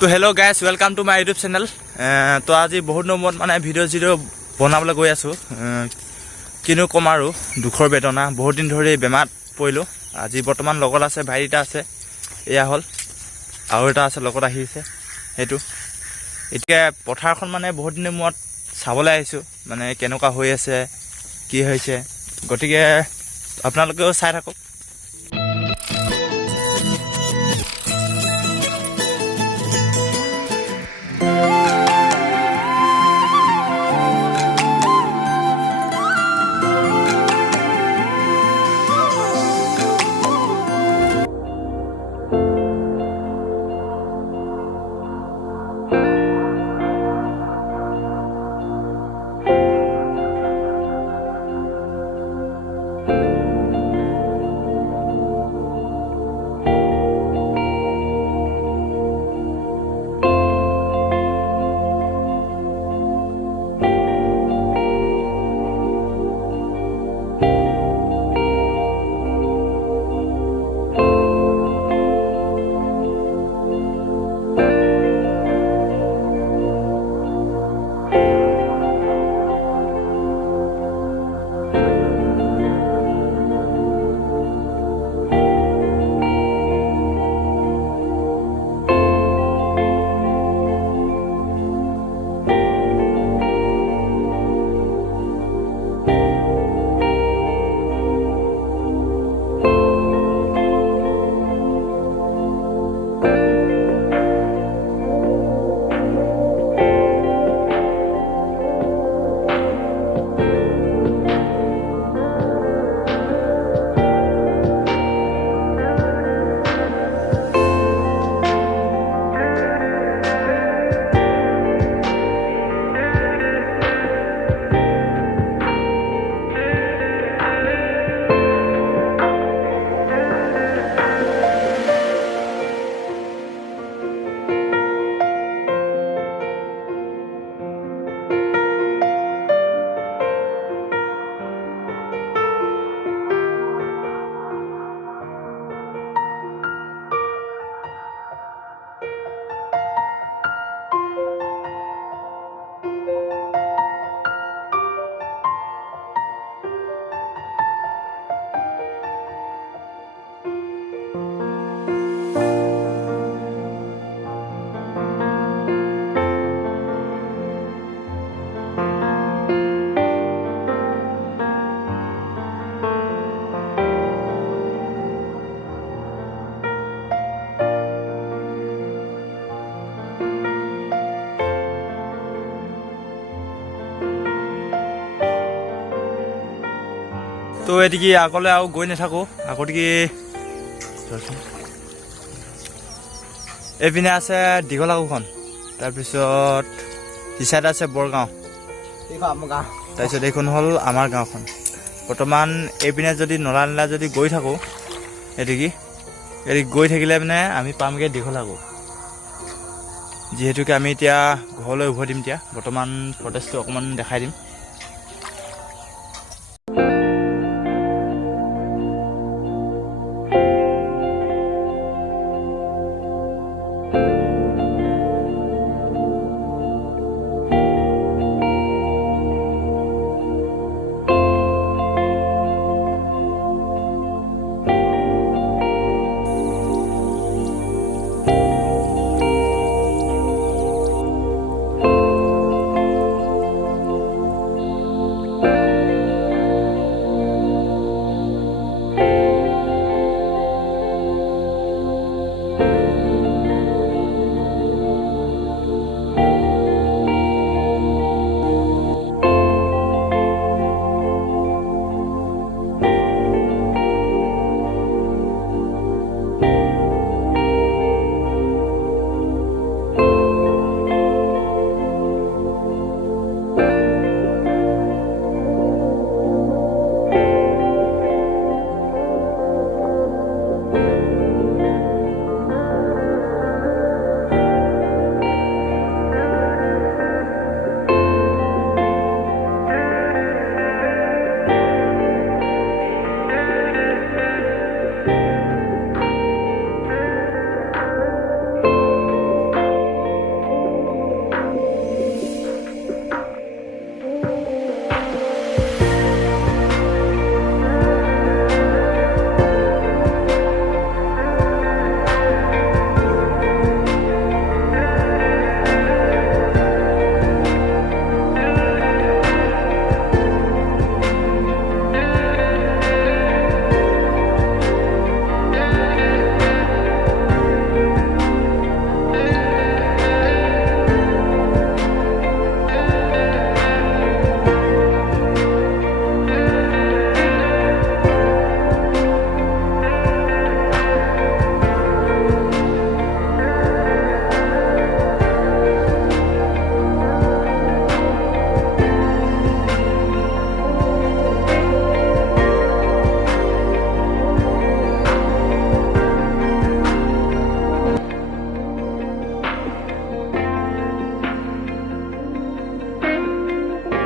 তো hello' guys welcome to my YouTube channel. তো আজি বহুত নম্বৰত মানে ভিডিঅ' বনাবলৈ গৈ আছোঁ। কিনো ক'ম আৰু দুখৰ বেদনা, বহুত দিন ধৰি বেমাৰত পৰিলোঁ। আজি বৰ্তমান লগত আছে, ভাইটি এটা আছে, এয়া হ'ল আৰু এটা আছে লগত আহিছে সেইটো। এতিয়া পথাৰখন মানে বহুত দিনৰ মূৰত চাবলৈ আহিছোঁ, মানে কেনেকুৱা হৈ আছে, কি হৈছে, গতিকে আপোনালোকেও চাই থাকক। তো এদিকে আগলৈ আৰু গৈ নাথাকোঁ, আগতিকে এইপিনে আছে দীঘলাকুখন, তাৰপিছত ইচাইড আছে বৰগাঁও, তাৰপিছত এইখন হ'ল আমাৰ গাঁওখন। বৰ্তমান এইপিনে যদি নলা নলা যদি গৈ থাকোঁ, এদিকে গৈ থাকিলে মানে আমি পামগৈ দীঘলাকু। যিহেতুকে আমি এতিয়া ঘৰলৈ উভতিম, এতিয়া বৰ্তমান ফটেজটো অকণমান দেখাই দিম।